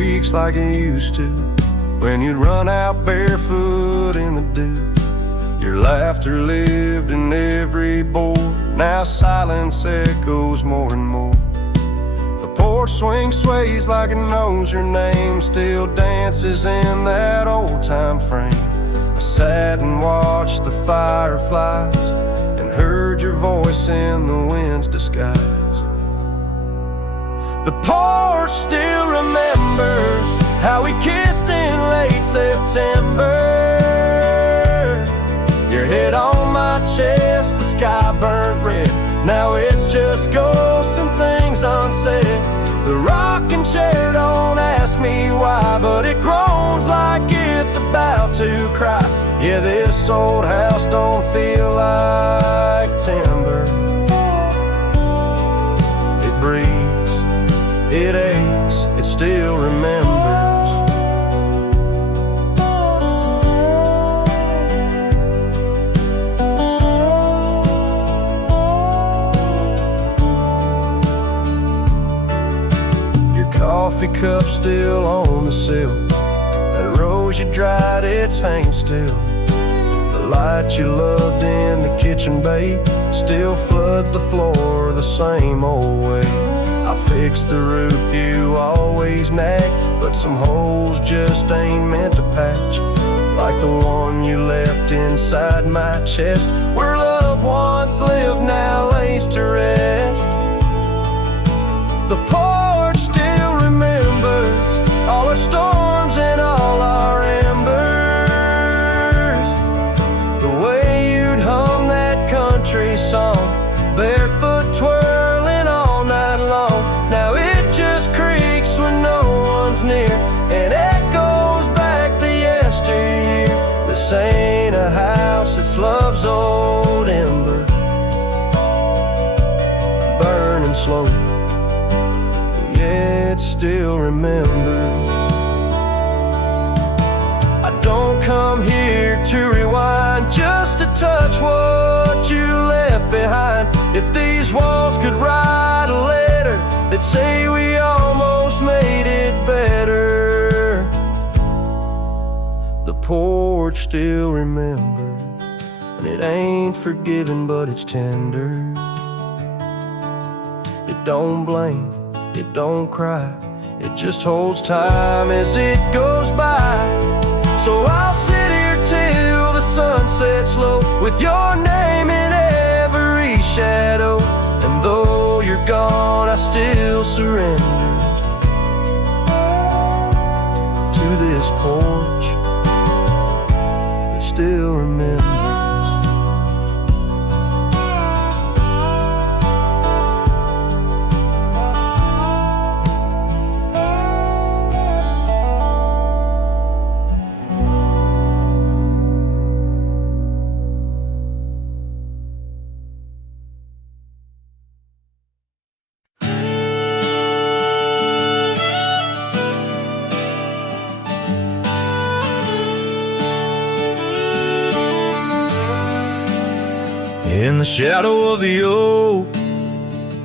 creeks like it used to, when you'd run out barefoot in the dew. Your laughter lived in every board, now silence echoes more and more. The porch swing sways like it knows your name, still dances in that old-time frame. I sat and watched the fireflies and heard your voice in the wind's disguise. The porch still remembers how we kissed in late September. Your head on my chest, the sky burnt red. Now it's just ghosts and things unsaid. The rocking chair, don't ask me why, but it groans like it's about to cry. Yeah, this old house don't feel like timber. It breathes, it aches, it still remembers. Coffee cup still on the sill, that rose you dried, it's hanging still. The light you loved in the kitchen bay still floods the floor the same old way. I fixed the roof you always nagged, but some holes just ain't meant to patch, like the one you left inside my chest, where loved ones live now lays to rest. The porch still remembers all our storms and all our embers. The way you'd hum that country song, barefoot twirling all night long. Now it just creaks when no one's near and echoes back the yesteryear. This ain't a house, it's love's old ember, burning slow. It still remembers. I don't come here to rewind, just to touch what you left behind. If these walls could write a letter, they'd say we almost made it better. The porch still remembers, and it ain't forgiving, but it's tender. It don't blame, it don't cry, it just holds time as it goes by. So I'll sit here till the sun sets low, with your name in every shadow. And though you're gone, I still surrender to this porch that still remembers. In the shadow of the oak,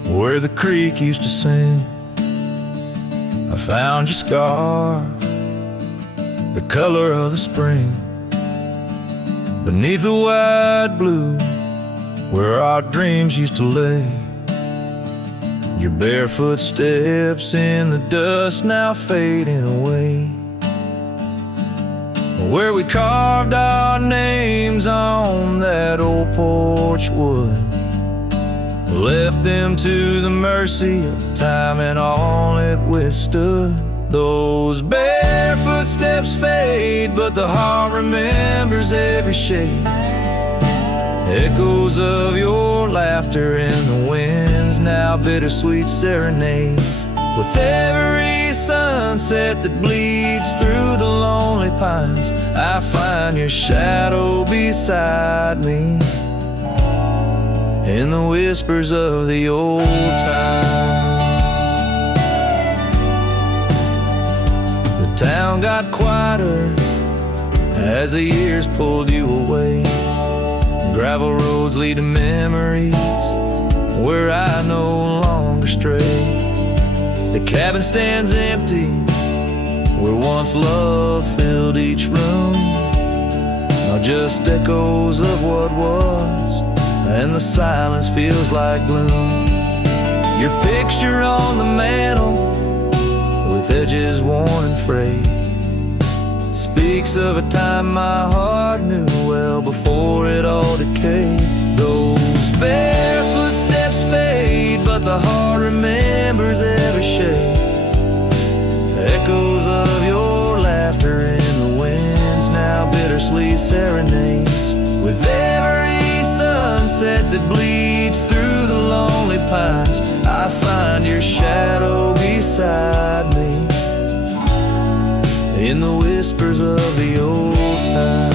where the creek used to sing, I found your scar, the color of the spring. Beneath the wide blue, where our dreams used to lay, your barefoot steps in the dust now fading away. Where we carved our names on that old porch wood, left them to the mercy of time and all it withstood. Those barefoot steps fade, but the heart remembers every shade. Echoes of your laughter in the winds, now bittersweet serenades. With every sunset that bleeds through the lonely pines, I find your shadow beside me in the whispers of the old times. The town got quieter as the years pulled you away. Gravel roads lead to memories where I no longer stray. The cabin stands empty once love filled each room, now just echoes of what was, and the silence feels like gloom. Your picture on the mantle, with edges worn and frayed, speaks of a time my heart knew well before it all decayed. Those barefoot steps fade, but the heart remembers every shade. Echoes of your laughter in the winds, now bittersweet serenades. With every sunset that bleeds through the lonely pines, I find your shadow beside me in the whispers of the old time.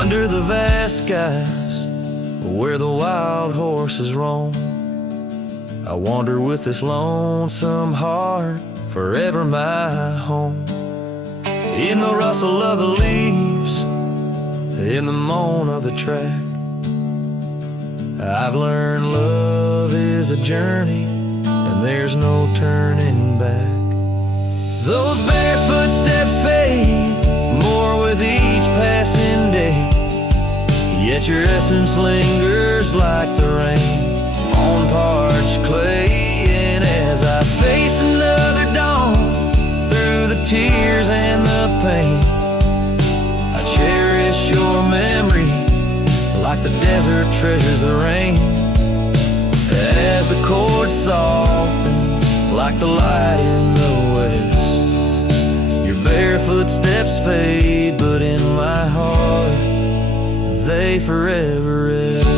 Under the vast skies where the wild horses roam, I wander with this lonesome heart, forever my home. In the rustle of the leaves, in the moan of the track, I've learned love is a journey and there's no turning back. Those barefoot steps fade more with each passing day, yet your essence lingers like the rain on parched clay. And as I face another dawn through the tears and the pain, I cherish your memory like the desert treasures the rain. As the chords soften like the light in the west, your barefoot steps fade, but in my heart they forever rest.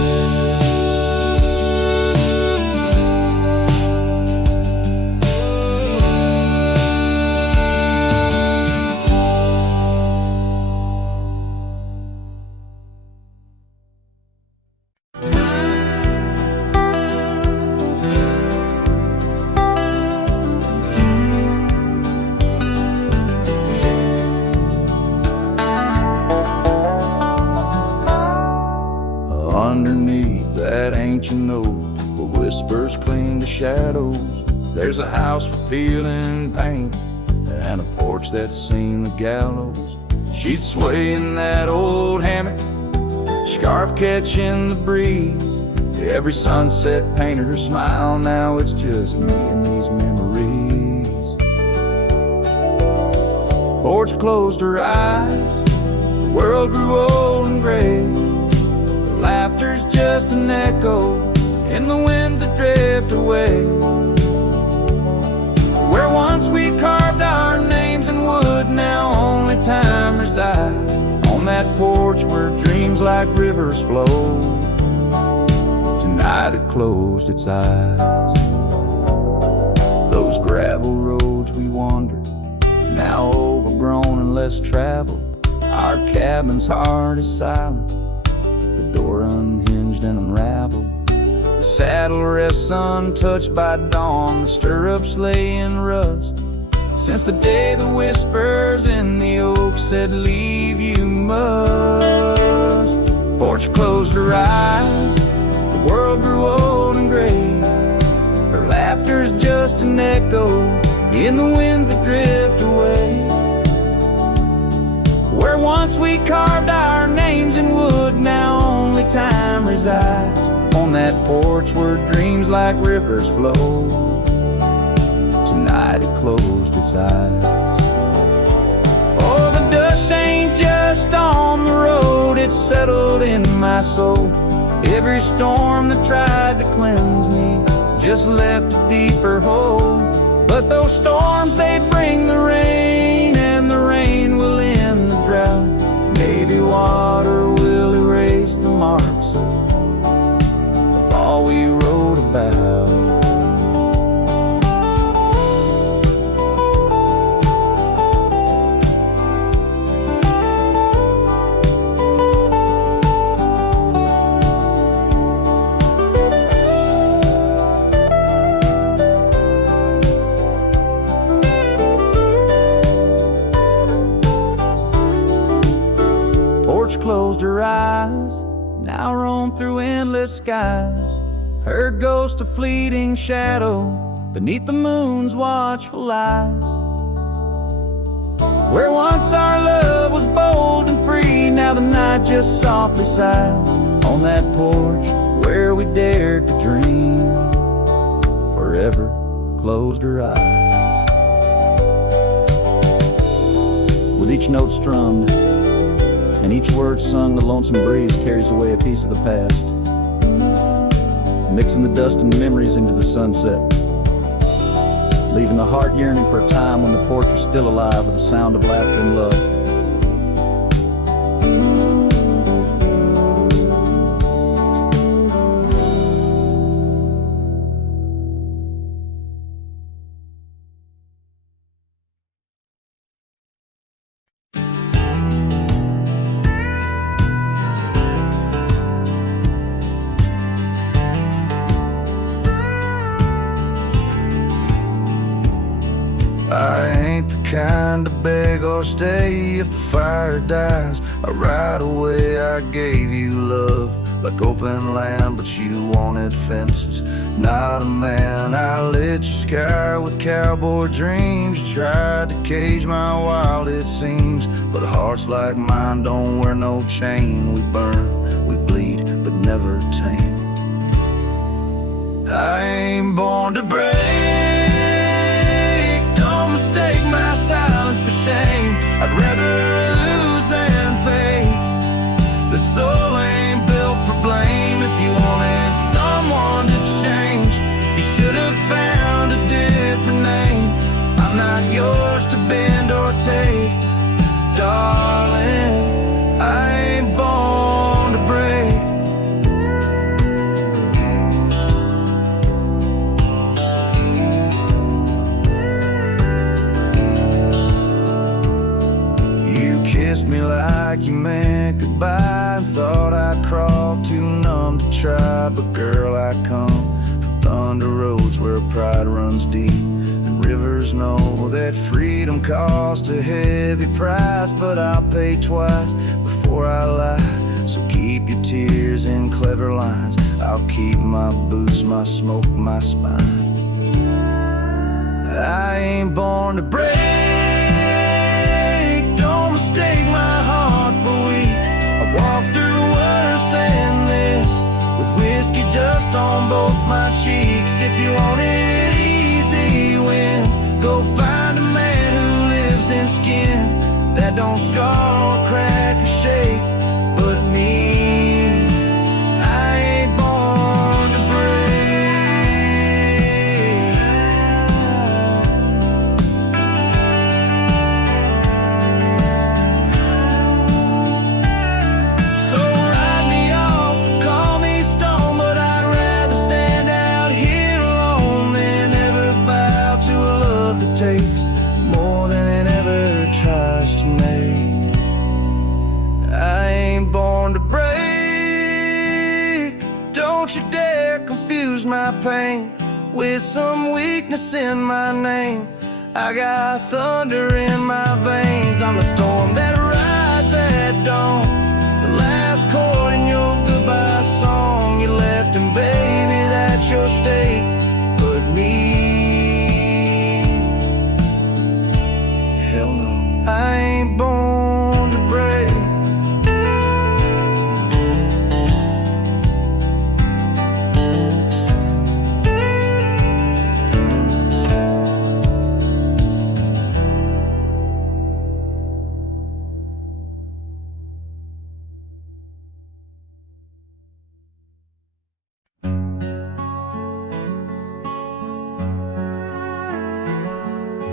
Underneath that ancient oak, where whispers cling to shadows, there's a house for peeling paint and a porch that's seen the gallows. She'd sway in that old hammock, scarf catching the breeze. Every sunset painted her smile, now it's just me and these memories. Porch closed her eyes, the world grew old and gray. Laughter's just an echo in the winds that drift away. Where once we carved our names in wood, now only time resides. On that porch where dreams like rivers flow, tonight it closed its eyes. Those gravel roads we wandered, now overgrown and less traveled. Our cabin's heart is silent, the door unhinged and unraveled. The saddle rests untouched by dawn, the stirrups lay in rust. Since the day the whispers in the oak said, leave you must. Porch closed her eyes, the world grew old and gray. Her laughter's just an echo in the winds that drift away. Where once we carved our names in wood, now only time resides. On that porch where dreams like rivers flow, tonight it closed its eyes. Oh, the dust ain't just on the road, it's settled in my soul. Every storm that tried to cleanse me just left a deeper hole. But those storms, they bring the rain, and the rain will end the drought. Maybe water will erase the marks of all we wrote about. Porch closed her eyes, now roam through endless skies. Her ghost a fleeting shadow beneath the moon's watchful eyes. Where once our love was bold and free, now the night just softly sighs. On that porch where we dared to dream, forever closed her eyes. With each note strummed and each word sung, the lonesome breeze carries away a piece of the past, mixing the dust and memories into the sunset, leaving the heart yearning for a time when the porch was still alive with the sound of laughter and love. I ain't the kind to beg or stay. If the fire dies, right away I gave you love like open land, but you wanted fences. Not a man, I lit your sky with cowboy dreams. You tried to cage my wild, it seems, but hearts like mine don't wear no chain. We burn, we bleed, but never tame. I ain't born to break. Don't mistake my silence for shame. I'd rather lose than fake. The soul ain't built for blame. If you wanted someone to change, you should have found a different name. I'm not yours to bend or take, darling. I ain't born to break. Kissed me like you meant goodbye, and thought I'd crawl too numb to try. But girl, I come from thunder roads where pride runs deep, and rivers know that freedom costs a heavy price. But I'll pay twice before I lie, so keep your tears in clever lines. I'll keep my boots, my smoke, my spine. I ain't born to break. Mistake my heart for weak. I've walked through worse than this, with whiskey dust on both my cheeks. If you wanted easy wins, go find a man who lives in skin that don't scar or crack or shake. But me, I ain't born to break. Takes more than it ever tries to make. I ain't born to break. Don't you dare confuse my pain with some weakness in my name. I got thunder in my veins. I'm the storm that rides at dawn, the last chord in your goodbye song. You left, and baby, that's your state. But me, I ain't born to break.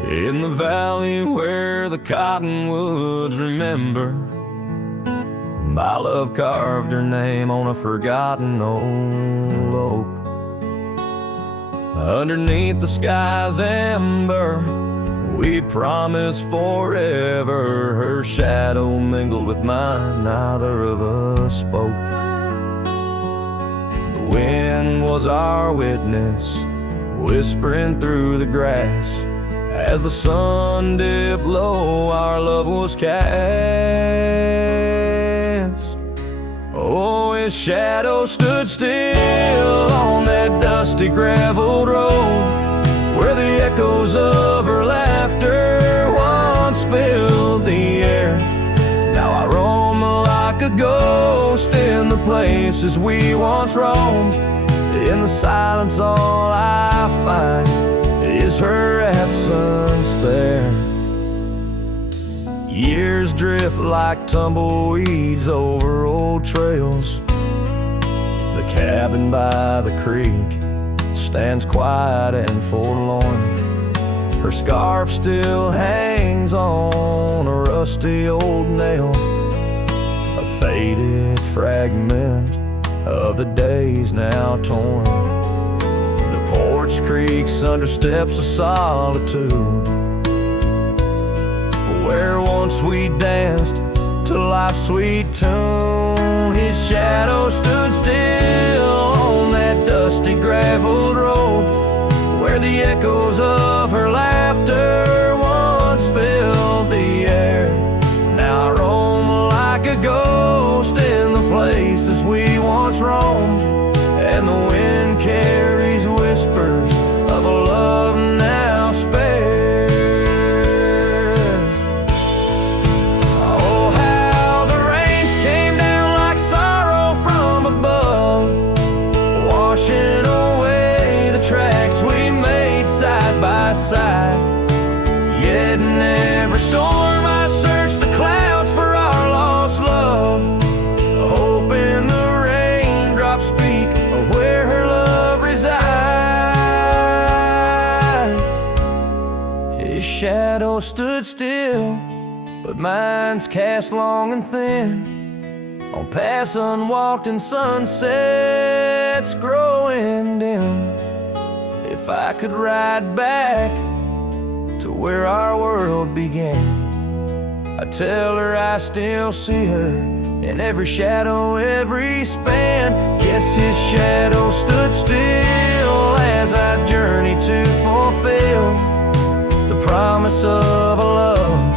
In the valley where the cottonwoods remember, my love carved her name on a forgotten old oak. Underneath the sky's ember, we promised forever. Her shadow mingled with mine, neither of us spoke. The wind was our witness, whispering through the grass. As the sun dipped low, our love was cast. Oh, his shadow stood still on that dusty graveled road, where the echoes of her laughter once filled the air. Now I roam like a ghost in the places we once roamed. In the silence all I find is her absence there. Years drift like tumbleweeds over old trails. The cabin by the creek stands quiet and forlorn. Her scarf still hangs on a rusty old nail, a faded fragment of the days now torn. The porch creaks under steps of solitude, where once we danced to life's sweet tune. His shadow stood still on that dusty graveled road, where the echoes of her laughter once filled the air. Now I roam like a ghost in the places we once roamed, and the wind carries whispers of a love now spared. Oh, how the rains came down like sorrow from above, washing away the tracks we made side by side. Yet in every storm I searched the clouds for our lost love, hoping the raindrops speak of where her love resides. His shadow stood still, but mine's cast long and thin on paths unwalked and sunsets growing dim. If I could ride back to where our world began, I'd tell her I still see her in every shadow, every span. Yes, his shadow stood still as I journeyed to fulfill the promise of a love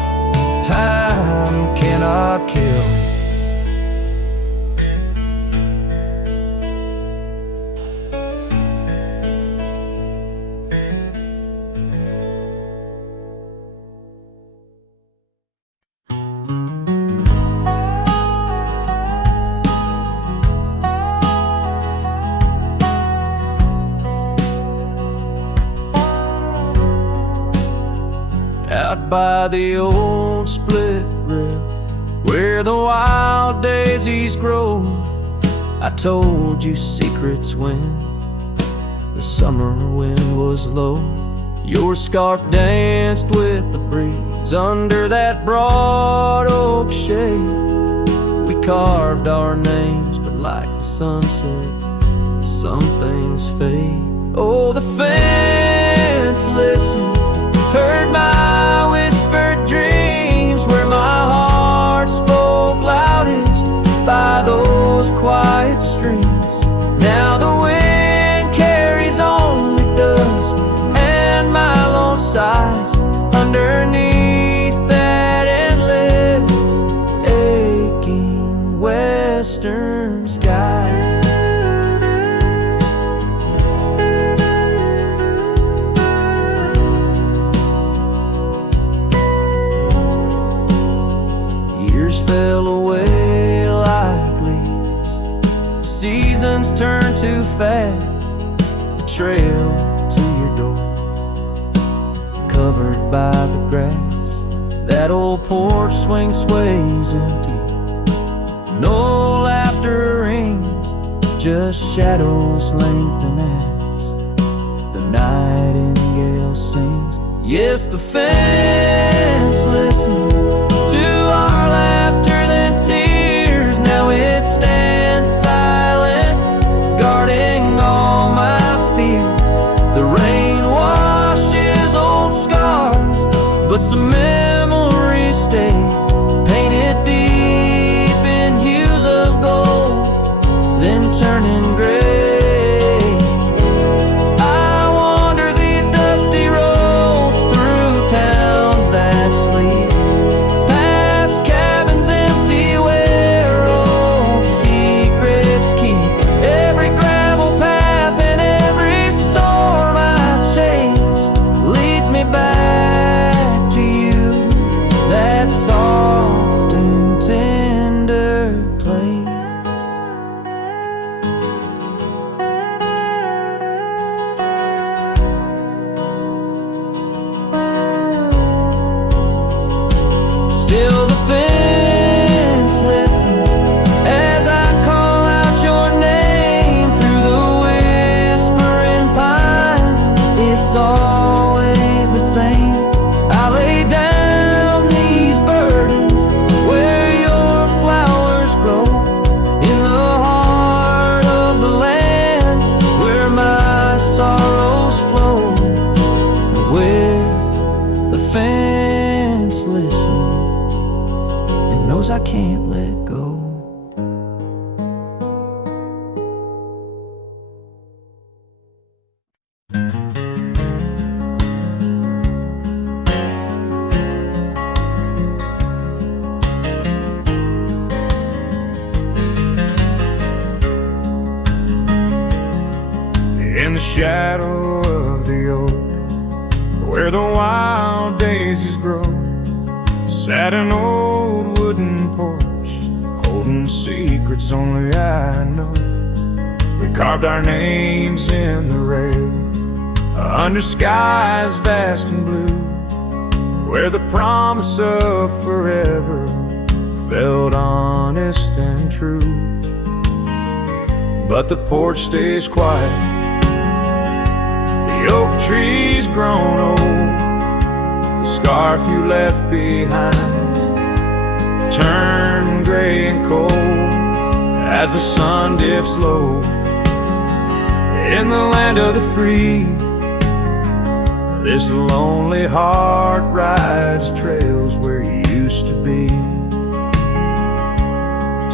time cannot kill. Out by the old split rail, where the wild daisies grow, I told you secrets when the summer wind was low. Your scarf danced with the breeze under that broad oak shade. We carved our names, but like the sunset, some things fade. Oh, the fence listened, heard my whispered dreams, where my heart spoke loudest by those quiet streams. Now the wind carries only dust and my lone sighs underneath that endless aching western sky. Fell away like leaves, seasons turn too fast. The trail to your door, covered by the grass. That old porch swing sways empty, no laughter rings, just shadows lengthen as the nightingale sings. Yes, the fence listens to our laughter than tears. Now it stands silent, guarding all my fears. The rain washes old scars, but some memories stay, painted deep in hues of gold, then turning gray. I wander these dusty roads through towns that sleep, can't let go. In the shadow of the oak, where the wild daisies grow, sat an old wooden porch, holding secrets only I know. We carved our names in the rail, under skies vast and blue, where the promise of forever felt honest and true. But the porch stays quiet, the oak tree's grown old, the scarf you left behind turned gray and cold as the sun dips low. In the land of the free, this lonely heart rides trails where you used to be.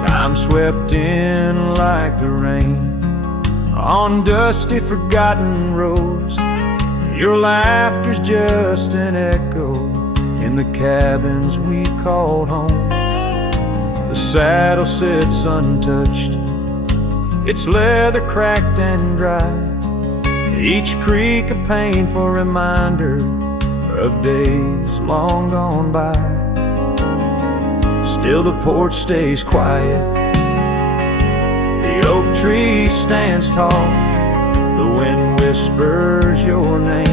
Time swept in like the rain on dusty forgotten roads. Your laughter's just an echo in the cabins we called home. The saddle sits untouched, its leather cracked and dry, each creak a painful reminder of days long gone by. Still the porch stays quiet, the oak tree stands tall, the wind whispers your name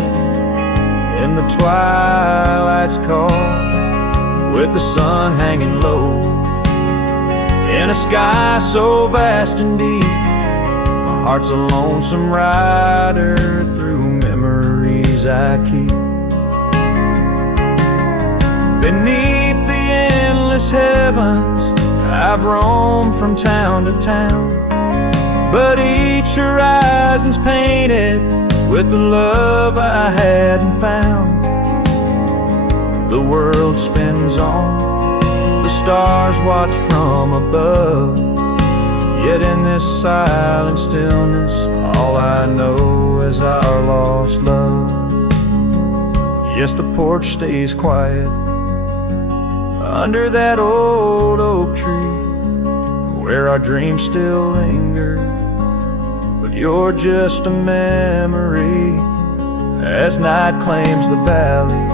in the twilight's call, with the sun hanging low in a sky so vast and deep. My heart's a lonesome rider through memories I keep. Beneath the endless heavens I've roamed from town to town, but each horizon's painted with the love I hadn't found. The world spins on, the stars watch from above, yet in this silent stillness all I know is our lost love. Yes, the porch stays quiet under that old oak tree, where our dreams still linger, but you're just a memory as night claims the valley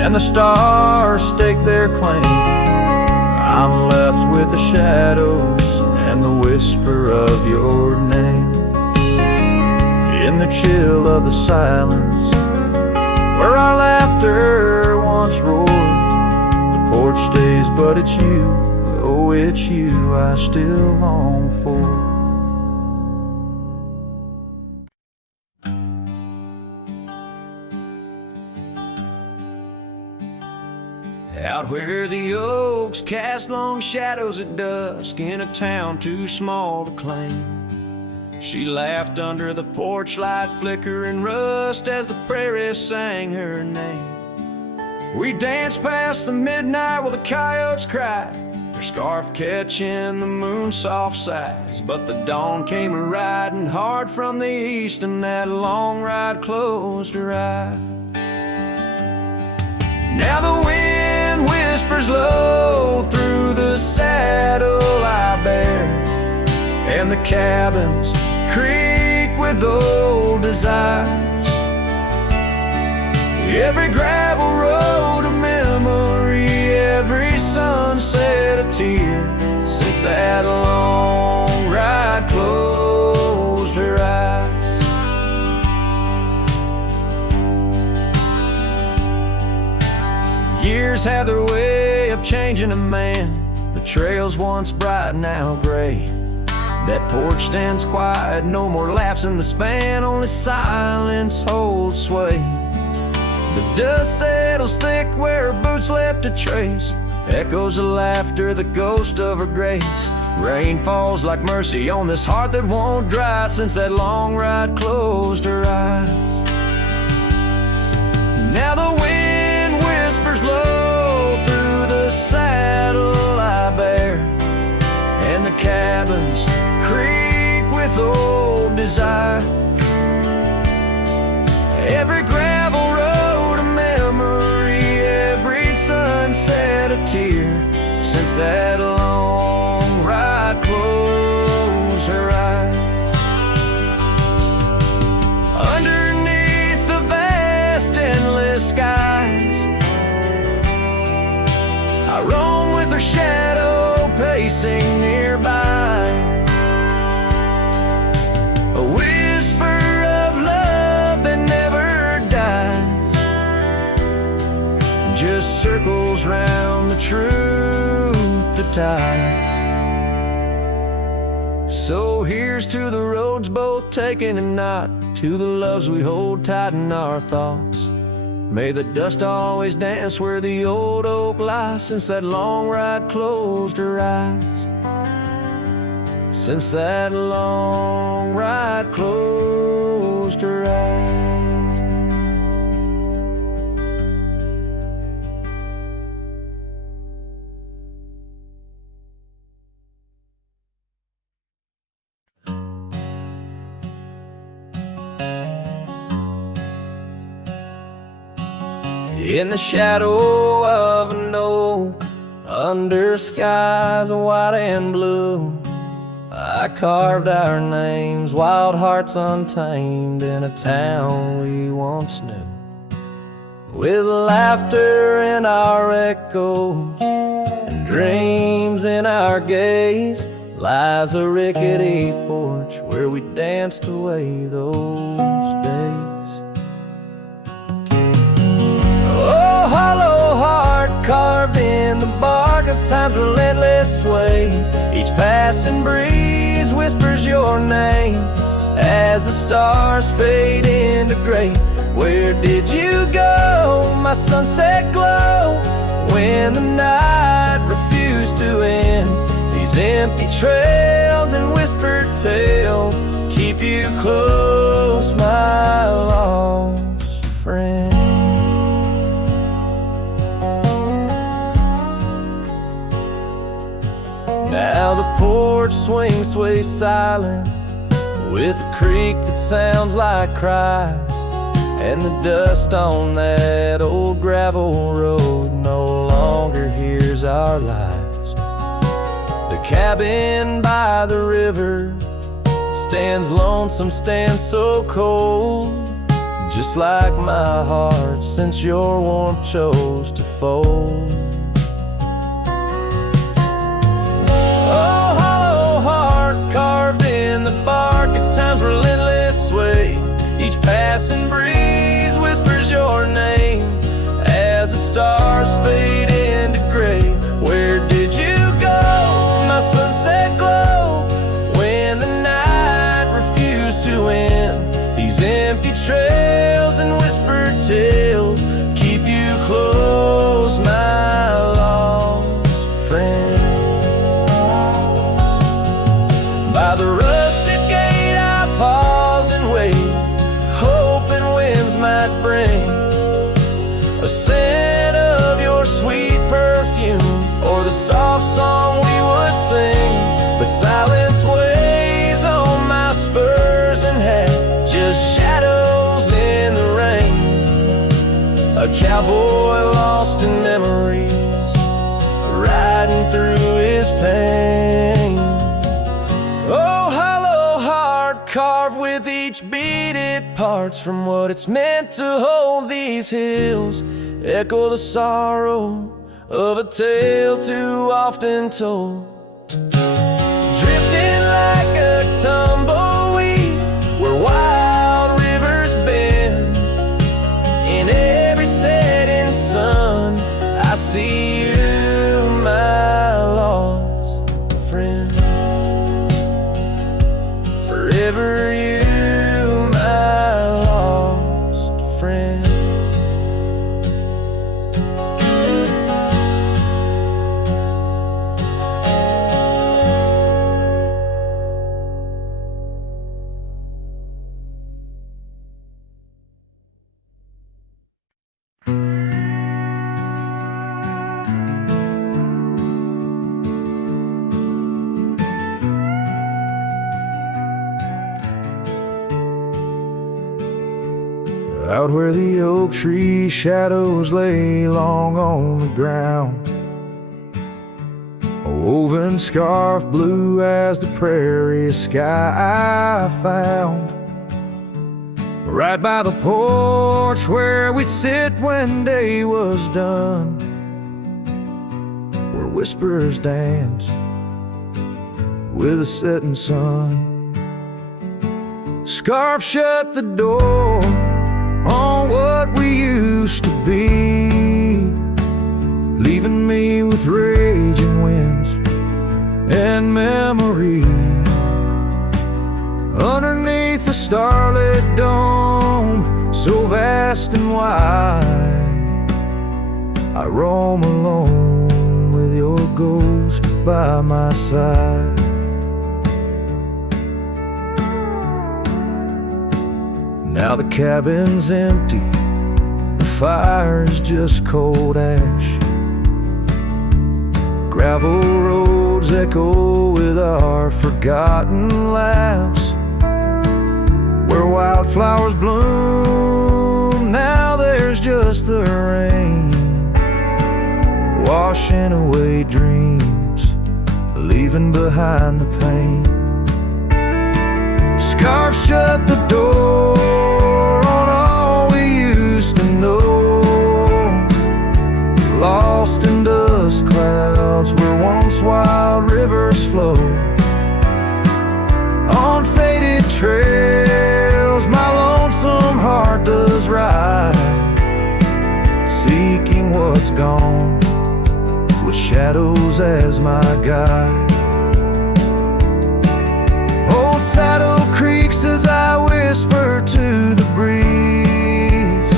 and the stars stake their claim. I'm left with the shadows and the whisper of your name in the chill of the silence where our laughter once roared. The porch stays, but it's you, oh it's you I still long for. Out where the oaks cast long shadows at dusk, in a town too small to claim, she laughed under the porch light flickering rust as the prairie sang her name. We danced past the midnight while the coyotes cried, their scarf catching the moon's soft sighs. But the dawn came riding hard from the east, and that long ride closed her eyes. Now the wind whispers low through the saddle I bear, and the cabins creak with old desires. Every gravel road a memory, every sunset a tear, since that long ride closed her eyes. Years have their way of changing a man, the trails once bright now gray. That porch stands quiet, no more laughs in the span, only silence holds sway. The dust settles thick where her boots left a trace, echoes of laughter, the ghost of her grace. Rain falls like mercy on this heart that won't dry, since that long ride closed her eyes. Now the wind whispers low through the saddle cabins creak with old desire. Every gravel road a memory, every sunset a tear, since that long ride closed her eyes. Underneath the vast endless skies, I roam with her shadow pacing nearby. A whisper of love that never dies, just circles round the truth that ties. So here's to the roads both taken and not, to the loves we hold tight in our thoughts. May the dust always dance where the old oak lies, since that long ride closed her eyes. Since that long ride closed her eyes. In the shadow of an oak, under skies of white and blue, I carved our names, wild hearts untamed, in a town we once knew. With laughter in our echoes and dreams in our gaze, lies a rickety porch where we danced away those days. Oh, hollow heart carved in the bark of time's relentless sway, each passing breeze whispers your name as the stars fade into gray. Where did you go, my sunset glow, when the night refused to end? These empty trails and whispered tales keep you close, my lost friend. Now the porch swings, sways silent, with a creak that sounds like cries, and the dust on that old gravel road no longer hears our lies. The cabin by the river stands lonesome, stands so cold, just like my heart since your warmth chose to fold. Oh, hollow heart carved in the bark at time's relentless sway, each passing breeze whispers your name as the stars fade into gray. Where did you go, my sunset glow, when the night refused to end? These empty trails and whispered tales keep you close, my lost friend. By the rusted gate I pause and wait, hoping winds might bring a scent of your sweet perfume, or the soft song we would sing. But silence weighs on my spurs and hat, just shadows in the rain. A cowboy lost in memories, riding through his pain. Oh, hollow heart carved with each beaded parts from what it's meant to hold these hills, echo the sorrow of a tale too often told. Drifting like a tumbleweed where wild rivers bend, in every setting sun I see you, my lost friend. Forever you, my lost friend. out where the oak tree shadows lay long on the ground. A woven scarf blue as the prairie sky I found. Right by the porch where we'd sit when day was done, where whispers dance with the setting sun. Scarf shut the door on what we used to be, leaving me with raging winds and memory. Underneath the starlit dome, so vast and wide, I roam alone with your ghost by my side. Now the cabin's empty, the fire's just cold ash. Gravel roads echo with our forgotten laughs. Where wildflowers bloom, now there's just the rain, washing away dreams, leaving behind the pain. Scarf shut the door on all we used to know, lost in dust clouds where once wild rivers flow. On faded trails my lonesome heart does ride, seeking what's gone with shadows as my guide. Old saddle creaks as I whisper to the breeze,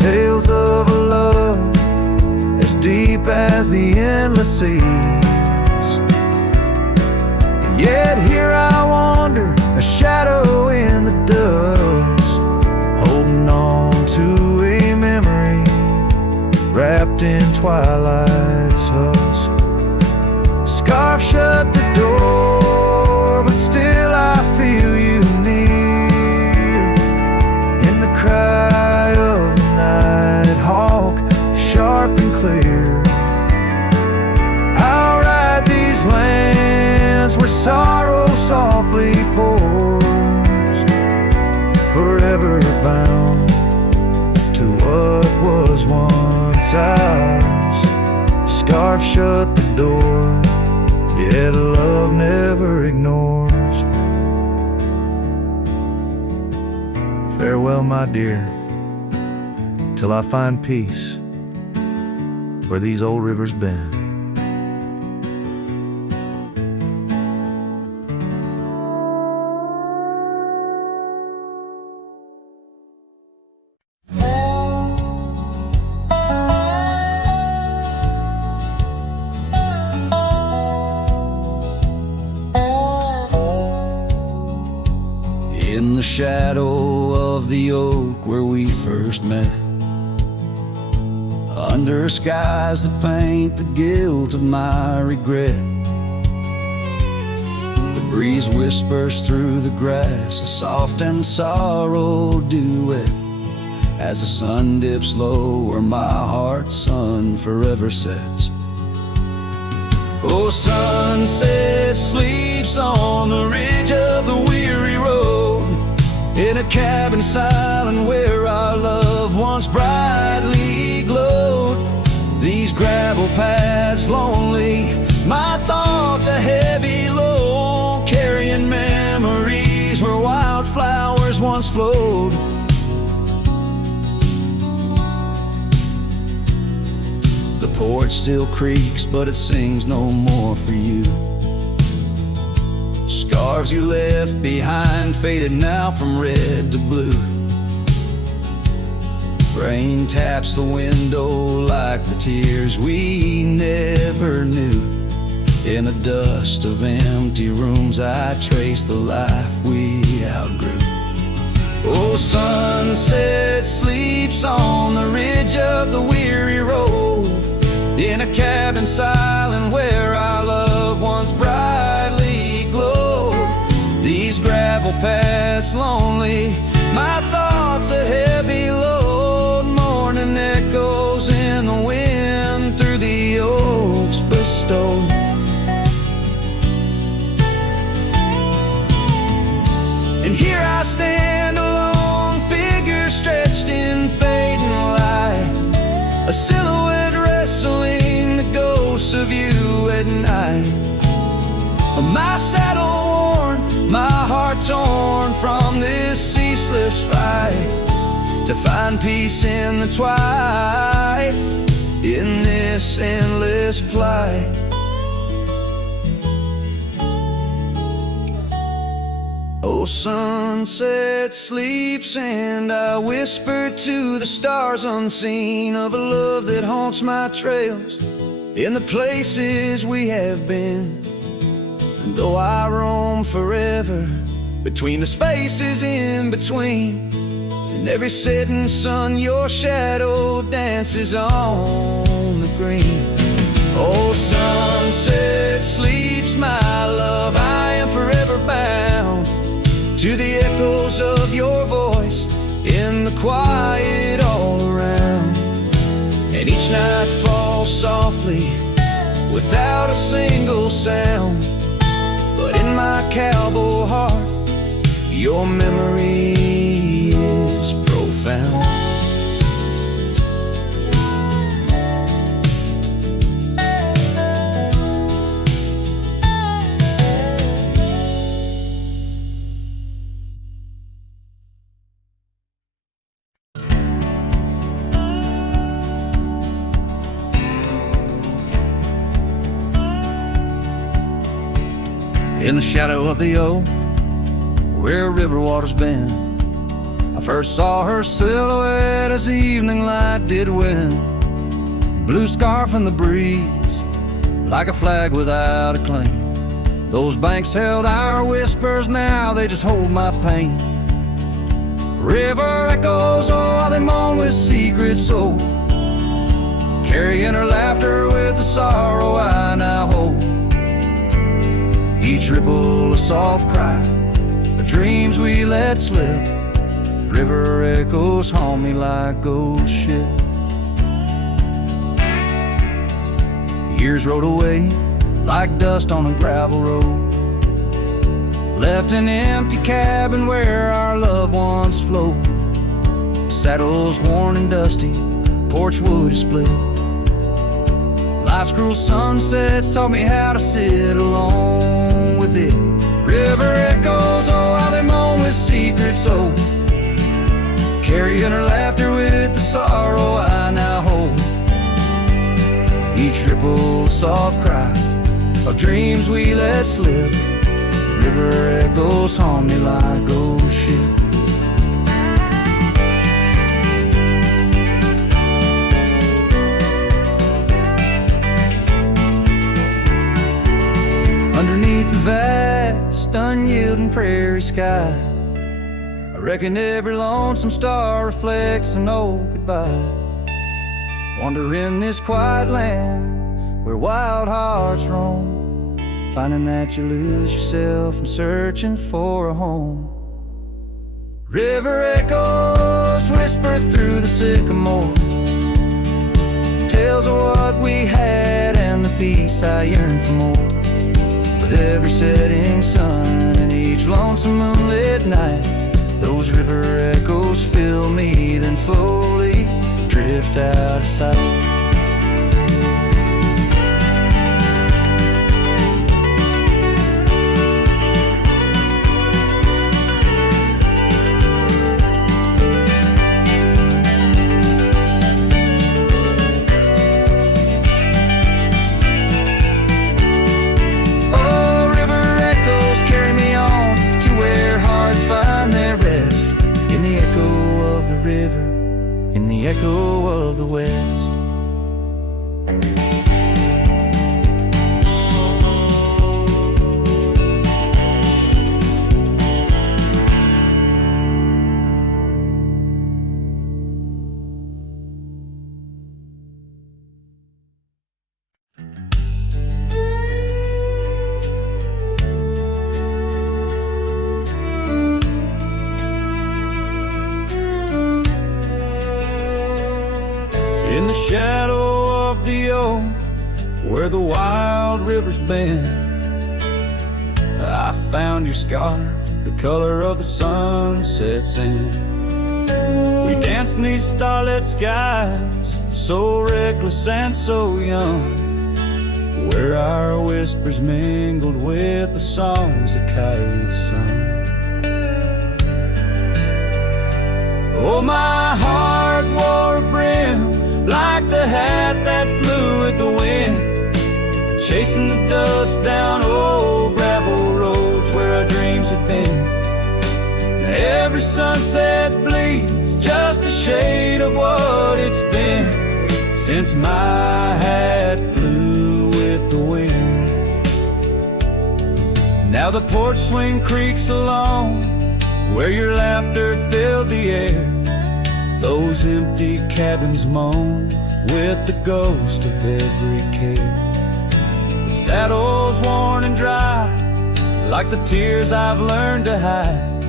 tales of a love as deep as the endless seas. Yet here I wander, a shadow in the dust, holding on to a memory wrapped in twilight's husk. Scarf shut the door, but still I feel you near, in the cry of the night hawk, sharp and clear. I'll ride these lands where sorrow softly pours, forever bound to what was once ours. Scarf shut the door, yet love never ignores. Farewell, my dear, till I find peace where these old rivers bend. In the shadow of the oak where we first met, under skies that paint the guilt of my regret, the breeze whispers through the grass a soft and sorrow duet, as the sun dips low where my heart's sun forever sets. Oh, sunset sleeps on the ridge of the weary road, in a cabin silent where our love once brightly glowed. These gravel paths lonely, my thoughts a heavy load, carrying memories where wildflowers once flowed. The porch still creaks, but it sings no more for you. Scarves you left behind faded now from red to blue. Rain taps the window like the tears we never knew. In the dust of empty rooms I trace the life we outgrew. Oh, sunset sleeps on the ridge of the weary road, in a cabin silent where our love once brightly glowed. These gravel paths lonely, my thoughts a heavy I stand alone, figure stretched in fading light, a silhouette wrestling the ghosts of you at night. My saddle worn, my heart torn from this ceaseless fight, to find peace in the twilight, in this endless plight. Oh, sunset sleeps and I whisper to the stars unseen of a love that haunts my trails in the places we have been. And though I roam forever between the spaces in between, in every setting sun your shadow dances on the green. Oh, sunset sleeps, my love, I am forever bound to the echoes of your voice in the quiet all around. And each night falls softly without a single sound, but in my cowboy heart your memory is profound. In the shadow of the oak, where river water's been, I first saw her silhouette as the evening light did win. Blue scarf in the breeze, like a flag without a claim. Those banks held our whispers, now they just hold my pain. River echoes, oh, how they moan with secrets old, carrying her laughter with the sorrow I now hold. Each ripple a soft cry, the dreams we let slip. River echoes haunt me like ghost ship. Years rode away like dust on a gravel road, left an empty cabin where our loved ones float. Saddles worn and dusty, porch wood is split. Life's cruel sunsets taught me how to sit alone with it. River echoes, oh, how they moan with secrets old, carrying her laughter with the sorrow I now hold. Each ripple a soft cry of dreams we let slip. River echoes haunt me like ghost ship. Underneath the vast, unyielding prairie sky, I reckon every lonesome star reflects an old goodbye. Wander in this quiet land where wild hearts roam, finding that you lose yourself and searching for a home. River echoes whisper through the sycamore, tales of what we had and the peace I yearn for more. With every setting sun and each lonesome moonlit night, those river echoes fill me, then slowly drift out of sight. In the echo of the West. In the shadow of the oak, where the wild river's been, I found found your scarf, the color of the sunset's in. We danced in these starlit skies, so reckless and so young, where our whispers mingled with the songs that kites sung. Oh, my heart wore a brim like the hat that flew with the wind, chasing the dust down old gravel roads where our dreams had been. Now every sunset bleeds just a shade of what it's been since my hat flew with the wind. Now the porch swing creaks along where your laughter filled the air. Those empty cabins moan with the ghost of every care. The saddle's worn and dry like the tears I've learned to hide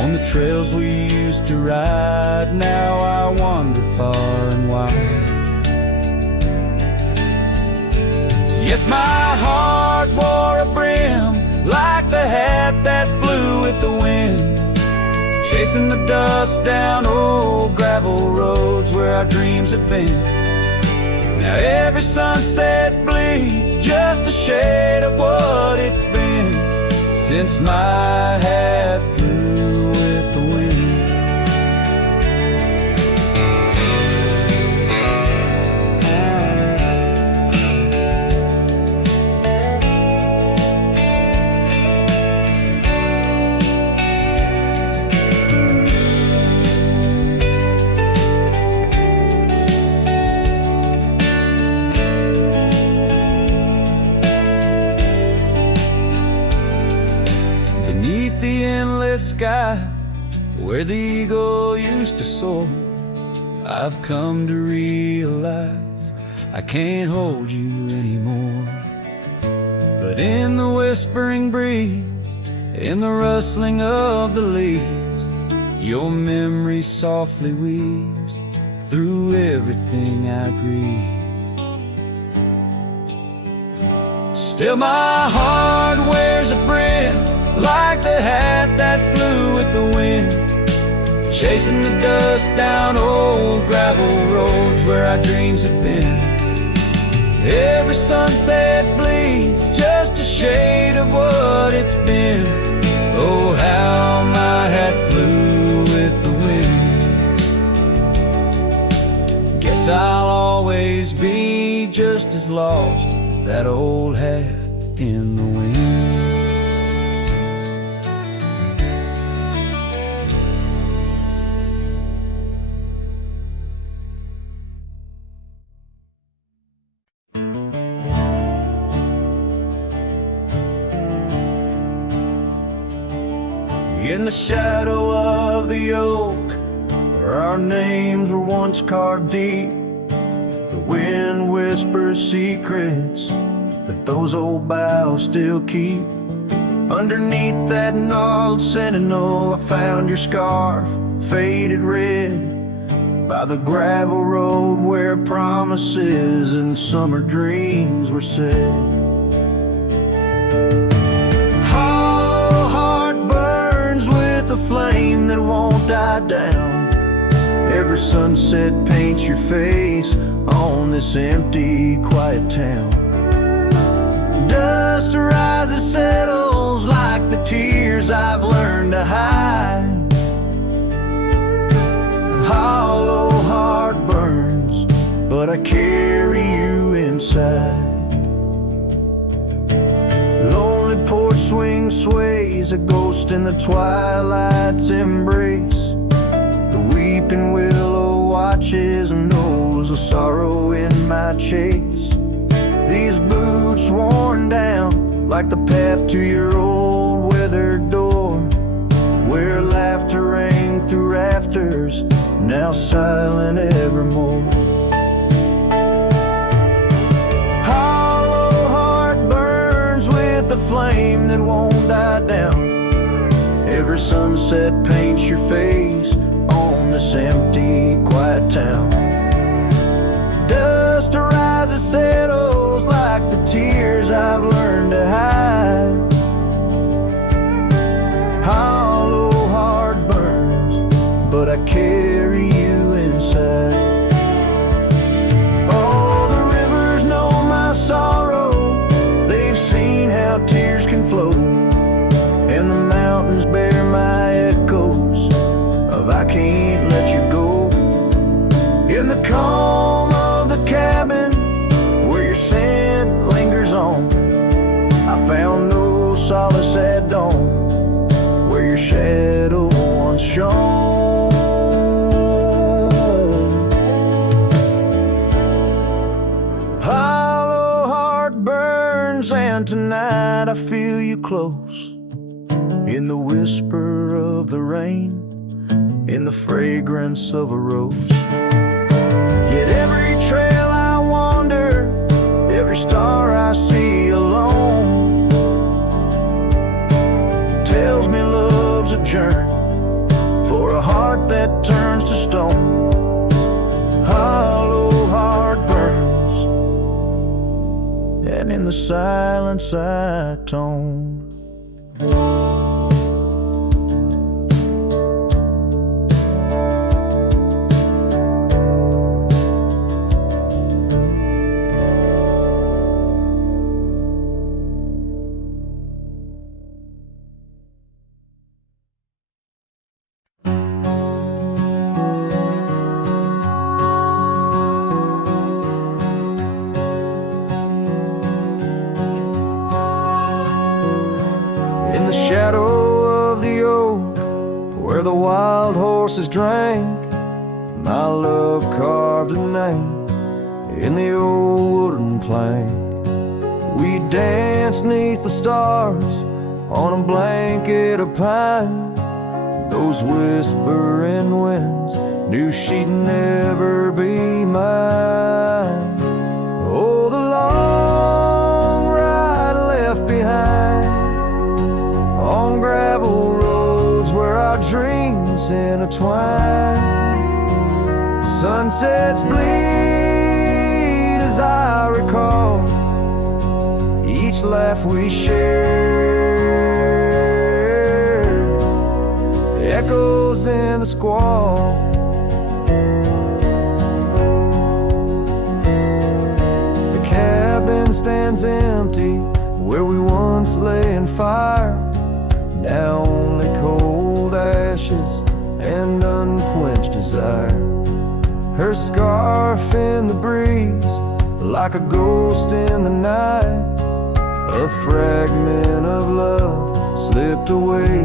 on the trails we used to ride. Now I wander far and wide. Yes, my heart wore a brim like the hat that flew with the wind, chasing the dust down old gravel roads where our dreams have been. Now every sunset bleeds just a shade of what it's been since my hat flew with the wind. Sky where the eagle used to soar, I've come to realize I can't hold you anymore. But in the whispering breeze, in the rustling of the leaves, your memory softly weaves through everything I grieve. Still my heart wears a brim like the hat that flew with the wind, chasing the dust down old gravel roads where our dreams have been. Every sunset bleeds just a shade of what it's been. Oh, how my hat flew with the wind. Guess I'll always be just as lost as that old hat in the wind. In the shadow of the oak, where our names were once carved deep, the wind whispers secrets that those old boughs still keep. Underneath that gnarled sentinel, I found your scarf, faded red, by the gravel road where promises and summer dreams were said. The flame that won't die down. Every sunset paints your face on this empty, quiet town. Dust rises, settles like the tears I've learned to hide. Hollow heart burns, but I carry you inside. Lonely porch swing sways, a ghost in the twilight's embrace. The weeping willow watches and knows the sorrow in my chase. These boots worn down like the path to your old weathered door, where laughter rang through rafters, now silent evermore. The flame that won't die down. Every sunset paints your face on this empty, quiet town. Dust rises, settles like the tears I've learned to hide. carry you inside. Oh, the rivers know my sorrow, they've seen how tears can flow, and the mountains bear my echoes of I can't let you go. In the calm of the cabin where your scent lingers on, I found no solace at dawn where your shadow once shone. Hollow heart burns, and tonight I feel you close, in the whisper of the rain, in the fragrance of a rose. Yet every trail I wander, every star I see alone, tells me love's a journey for a heart that turns to stone. Hollow heart burns, and in the silence I tone. Shadow of the oak, where the wild horses drank, my love carved a name in the old wooden plank. We danced neath the stars on a blanket of pine. Those whispering winds knew she'd never be mine. Oh, the long ride left behind on gravel roads where our dreams intertwine. Sunsets bleed as I recall each laugh we shared, echoes in the squall. The cabin stands empty where we once lay in fire, now only cold ashes and unquenched desire. Her scarf in the breeze, like a ghost in the night, a fragment of love slipped away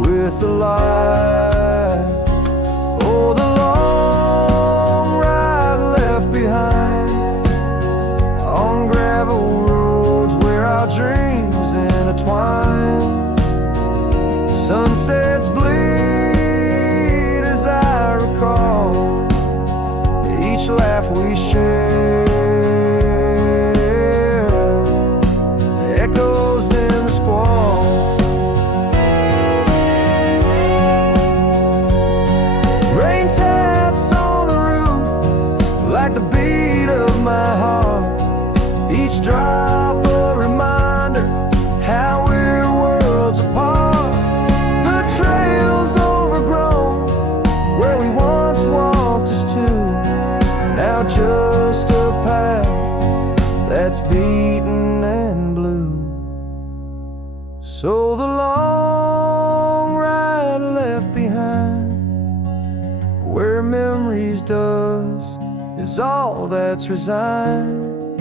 with the light. Oh, the long ride left behind on gravel roads where our dreams intertwine. Sunsets bleed as I recall each laugh we share, echoes in the squall. Rain taps on the roof like the beat of my heart, each drop a reminder how we're worlds apart. Just a path that's beaten and blue. So the long ride left behind, where memory's dust is all that's resigned.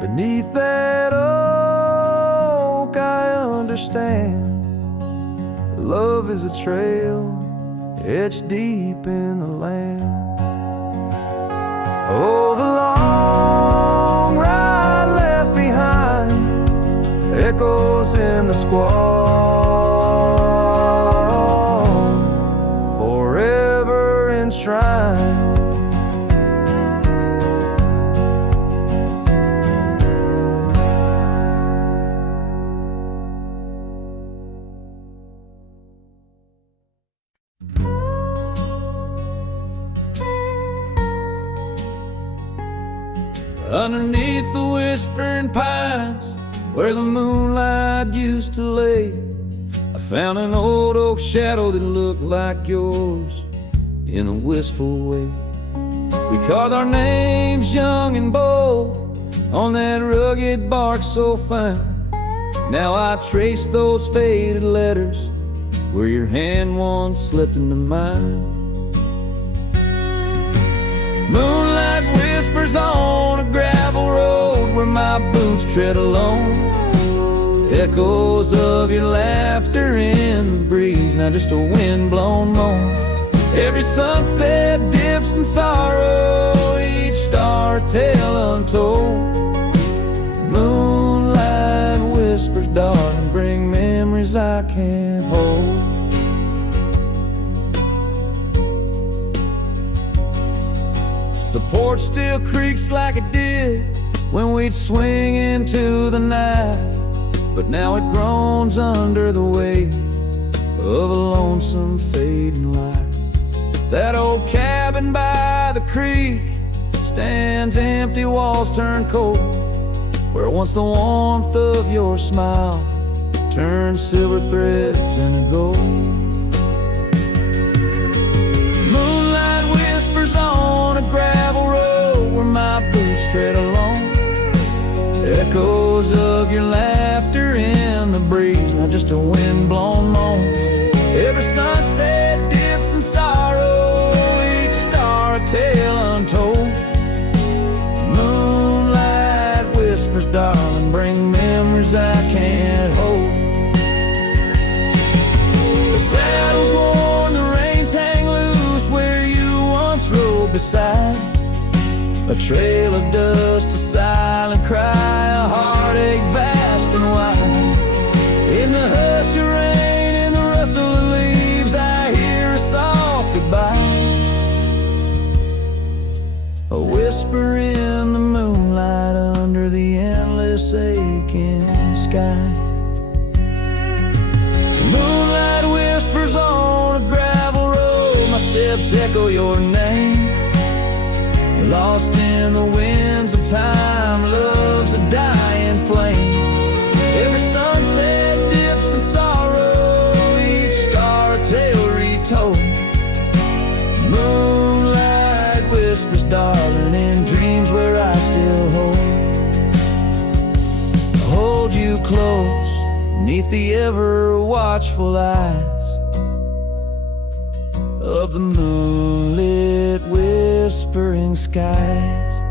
Beneath that oak I understand, love is a trail etched deep in the land. Oh, the long ride left behind, echoes in the squall, forever enshrined. Underneath the whispering pines, where the moonlight used to lay, I found an old oak shadow that looked like yours, in a wistful way. We carved our names young and bold on that rugged bark so fine. Now I trace those faded letters where your hand once slipped into mine. Moonlight whispers on a gravel road where my boots tread alone. Echoes of your laughter in the breeze, now just a wind-blown moan. Every sunset dips in sorrow, each star a tale untold. Moonlight whispers, darling, bring memories I can't hold. The porch still creaks like it did when we'd swing into the night, but now it groans under the weight of a lonesome fading light. That old cabin by the creek stands empty, walls turn cold, where once the warmth of your smile turned silver threads into gold. Moonlight whispers on a gravel road where my boots tread alone. Echoes of your laughter in the breeze, not just a wind-blown moan. Every sunset dips in sorrow, each star a tale untold. Moonlight whispers, darling, bring memories I can't hold. The saddle's worn, the reins hang loose where you once rode beside. A trail of dust, a silent cry, a heartache vast and wide. In the hush of rain, in the rustle of leaves, I hear a soft goodbye. A whisper in the moonlight under the endless aching sky. Moonlight whispers on a gravel road, my steps echo your name. Lost in the winds of time, love's a dying flame. Every sunset dips in sorrow, each star a tale retold. Moonlight whispers, darling, in dreams where I still hold you close, neath the ever watchful eyes of the moonlit whispering skies.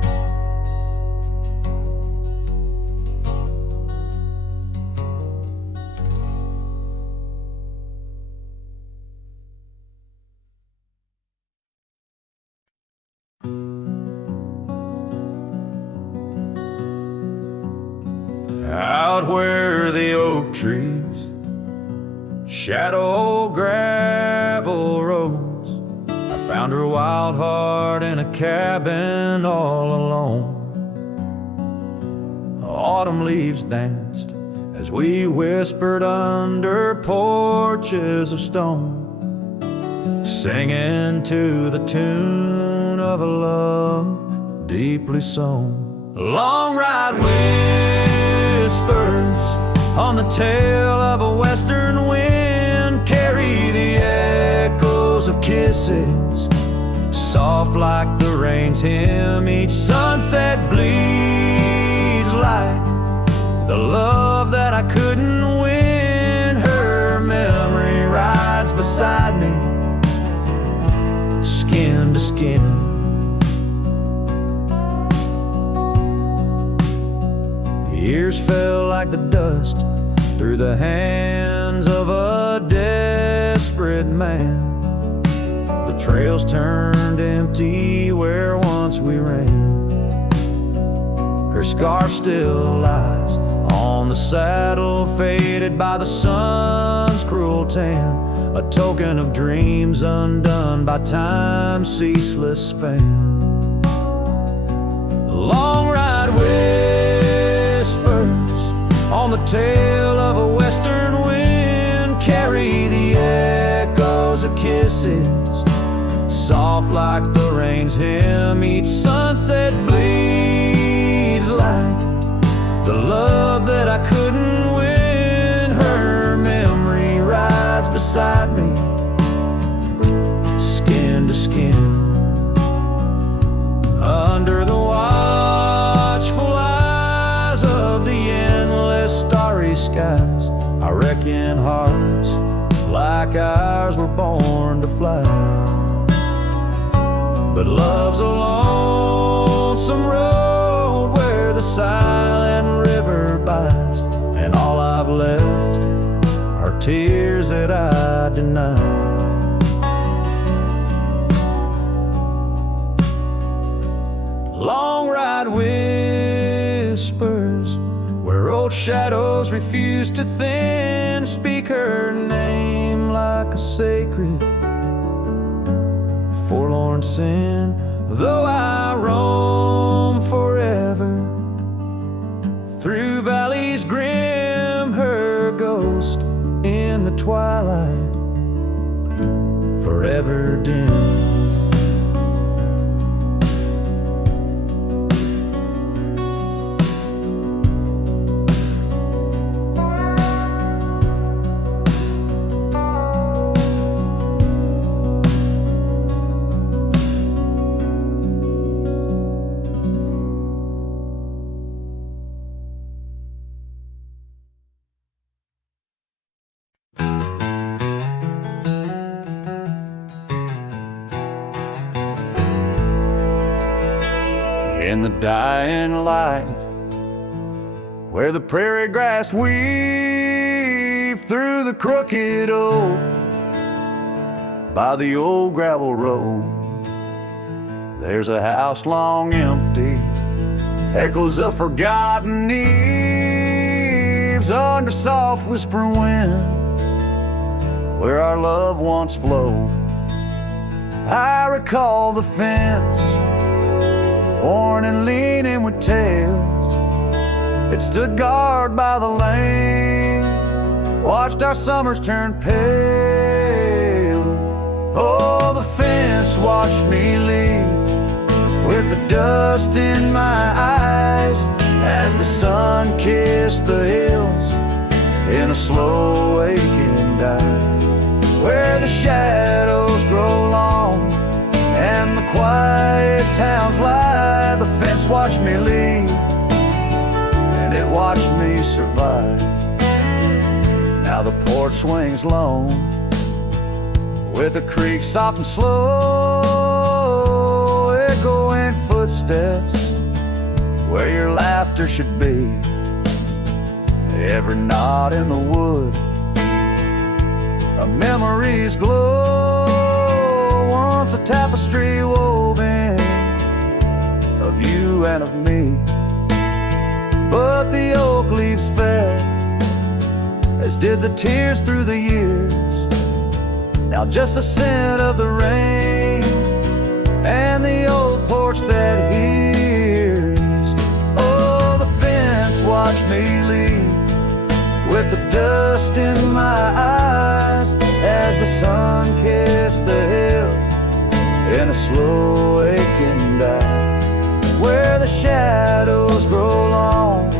Out where the oak trees shadow gravel roads, I found her wild heart in a cabin all alone. Autumn leaves danced as we whispered under porches of stone, singing to the tune of a love deeply sown. Long ride whispers on the tail of a western wind carry the echoes of kisses, soft like the rain's hymn. Each sunset bleeds like the love that I couldn't win. Her memory rides beside me, skin to skin. Years fell like the dust through the hands of a desperate man. The trails turned empty where once we ran. Her scarf still lies on the saddle, faded by the sun's cruel tan, a token of dreams undone by time's ceaseless span. Long ride whispers on the tail of a western wind carry the echoes of kisses, soft like the rain's hymn. Each sunset bleeds like the love that I couldn't win. Her memory rides beside me, skin to skin. skies. I reckon hearts like ours were born to fly. But love's a lonesome road where the silent river bites, and all I've left are tears that I deny. Long ride whispers where old shadows refuse to thin, speak her name like a sacred forlorn sin. Though I roam forever through valleys grim, her ghost in the twilight forever dim. In the dying light, where the prairie grass weaves through the crooked oak, by the old gravel road, there's a house long empty, echoes of forgotten eves under soft whispering wind, where our love once flowed. I recall the fence, worn and leaning with tails. It stood guard by the lane, watched our summers turn pale. Oh, the fence watched me leave with the dust in my eyes as the sun kissed the hills in a slow waking dive, where the shadows grow long and the quiet towns lie. The fence watched me leave, and it watched me survive. Now the porch swings lone, with the creek soft and slow, echoing footsteps where your laughter should be. Every knot in the wood, a memory's glow, once a tapestry woven of you and of me. But the oak leaves fell, as did the tears through the years. Now just the scent of the rain and the old porch that hears. Oh, the fence watched me leave with the dust in my eyes as the sun kissed the hills in a slow aching dive, where the shadows grow long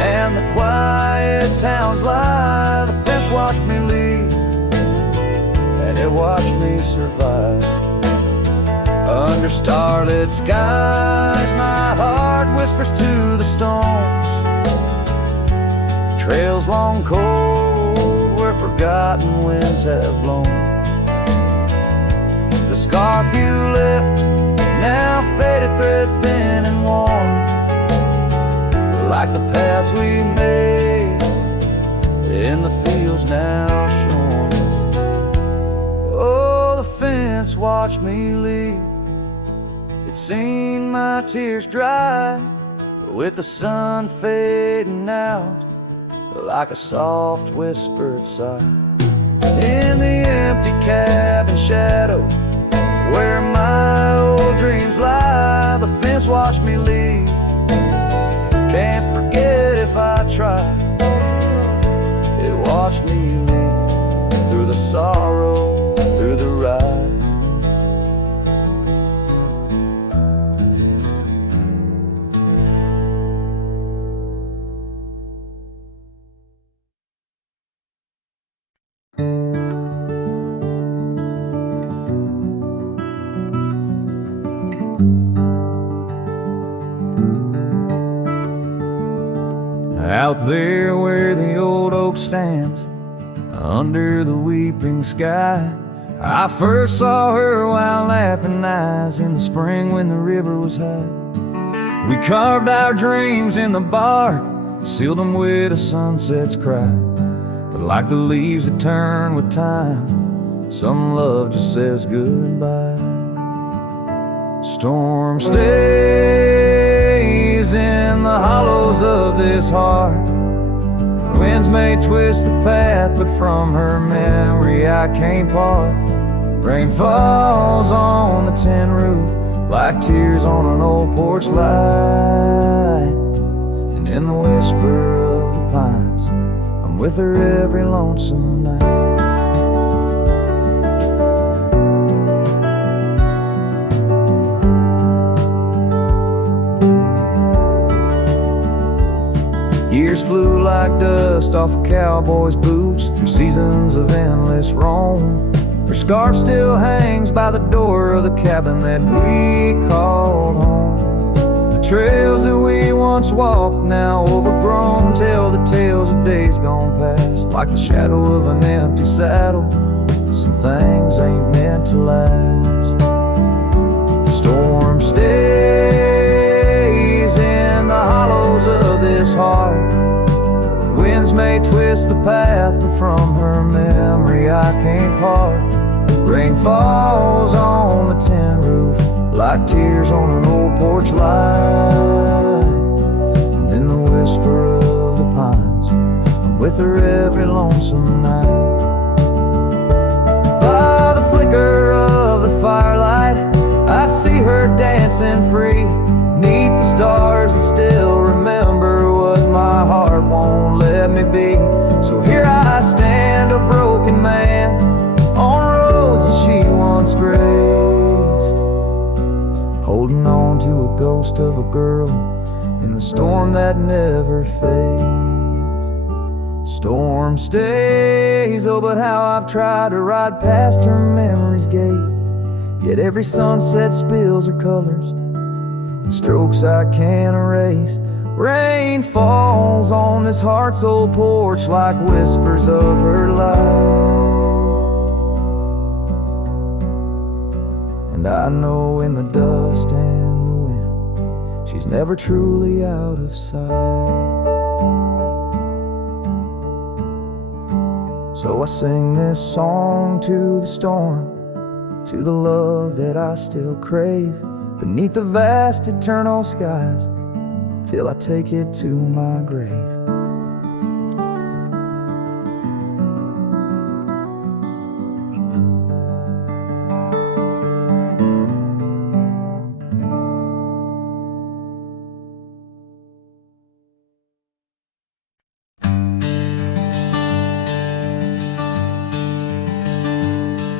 and the quiet towns lie. The fence watched me leave, and it watched me survive. Under starlit skies, my heart whispers to the stones, trails long cold where forgotten winds have blown. The scarf you left, now faded threads thin and worn, like the paths we made in the fields now shorn. Oh, the fence watched me leave, it's seen my tears dry, with the sun fading out like a soft whispered sigh. In the empty cabin shadow where my old dreams lie, the fence watched me leave, can't forget if I try. It watched me leave through the sorrow, through the ride. Out there where the old oak stands under the weeping sky. I first saw her while laughing eyes in the spring when the river was high. We carved our dreams in the bark, sealed them with a sunset's cry. But like the leaves that turn with time, some love just says goodbye. Storm stays in the hollows of this heart. Winds may twist the path, but from her memory I can't part. Rain falls on the tin roof like tears on an old porch light. And in the whisper of the pines, I'm with her every lonesome night. Years flew like dust off a cowboy's boots through seasons of endless roam. Her scarf still hangs by the door of the cabin that we called home. The trails that we once walked, now overgrown, tell the tales of days gone past. Like the shadow of an empty saddle, some things ain't meant to last. The storm stays in the hollows of this heart. Winds may twist the path, but from her memory I can't part. Rain falls on the tin roof like tears on an old porch light. And in the whisper of the pines, I'm with her every lonesome night. By the flicker of the firelight, I see her dancing free. Neath the stars and still remember what my heart won't let me be. So here I stand, a broken man, on roads that she once graced, holding on to a ghost of a girl in the storm that never fades. Storm stays, oh but how I've tried to ride past her memory's gate. Yet every sunset spills her colors in strokes I can't erase. Rain falls on this heart-soul porch like whispers of her life. And I know in the dust and the wind, she's never truly out of sight. So I sing this song to the storm, to the love that I still crave, beneath the vast eternal skies, till I take it to my grave.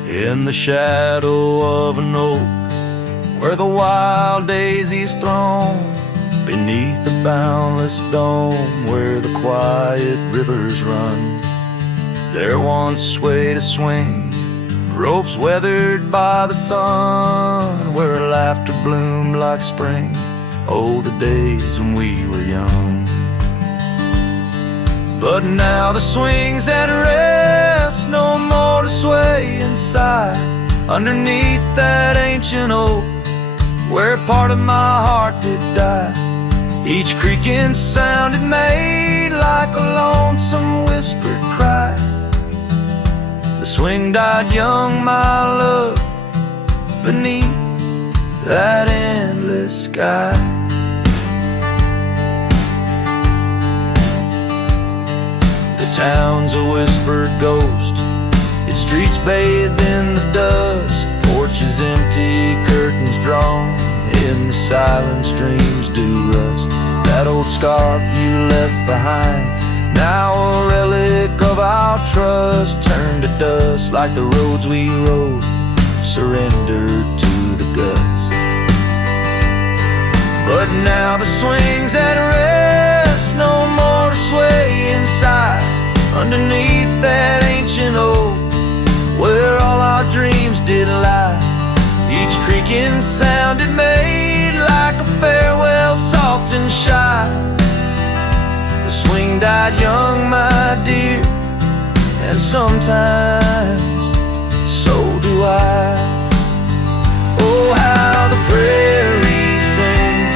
In the shadow of an oak, where the wild daisies throng, beneath the boundless dome, where the quiet rivers run, there once swayed a swing, ropes weathered by the sun, where laughter bloomed like spring. Oh, the days when we were young. But now the swing's at rest, no more to sway inside, underneath that ancient oak, where part of my heart did die. Each creaking sound it made like a lonesome whispered cry. The swing died young, my love, beneath that endless sky. The town's a whispered ghost, its streets bathed in the dust, porches empty, curtains drawn, in the silence dreams do rust. That old scarf you left behind, now a relic of our trust, turned to dust like the roads we rode, surrendered to the gust. But now the swing's at rest, no more to sway inside, underneath that ancient oak, where all our dreams did lie. Each creaking sound it made like a farewell, soft and shy. The swing died young, my dear, and sometimes so do I. Oh, how the prairie sings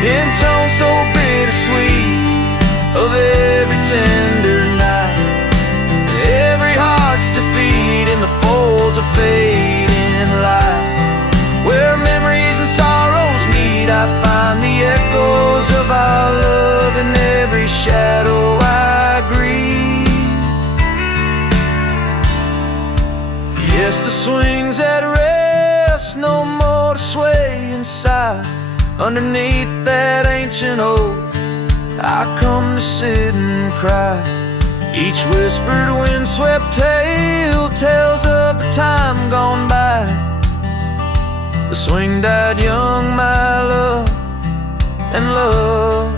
in tones so bittersweet of every tender night, every heart's defeat in the folds of fading light. Where memories and sorrows meet, I find the echoes of our love in every shadow I grieve. Yes, the swing's at rest, no more to sway inside. Underneath that ancient oak, I come to sit and cry. Each whispered windswept tale tells of the time gone by. The swing died young, my love, and love,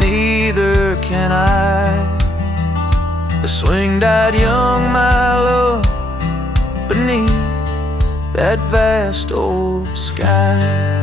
neither can I. The swing died young, my love, beneath that vast old sky.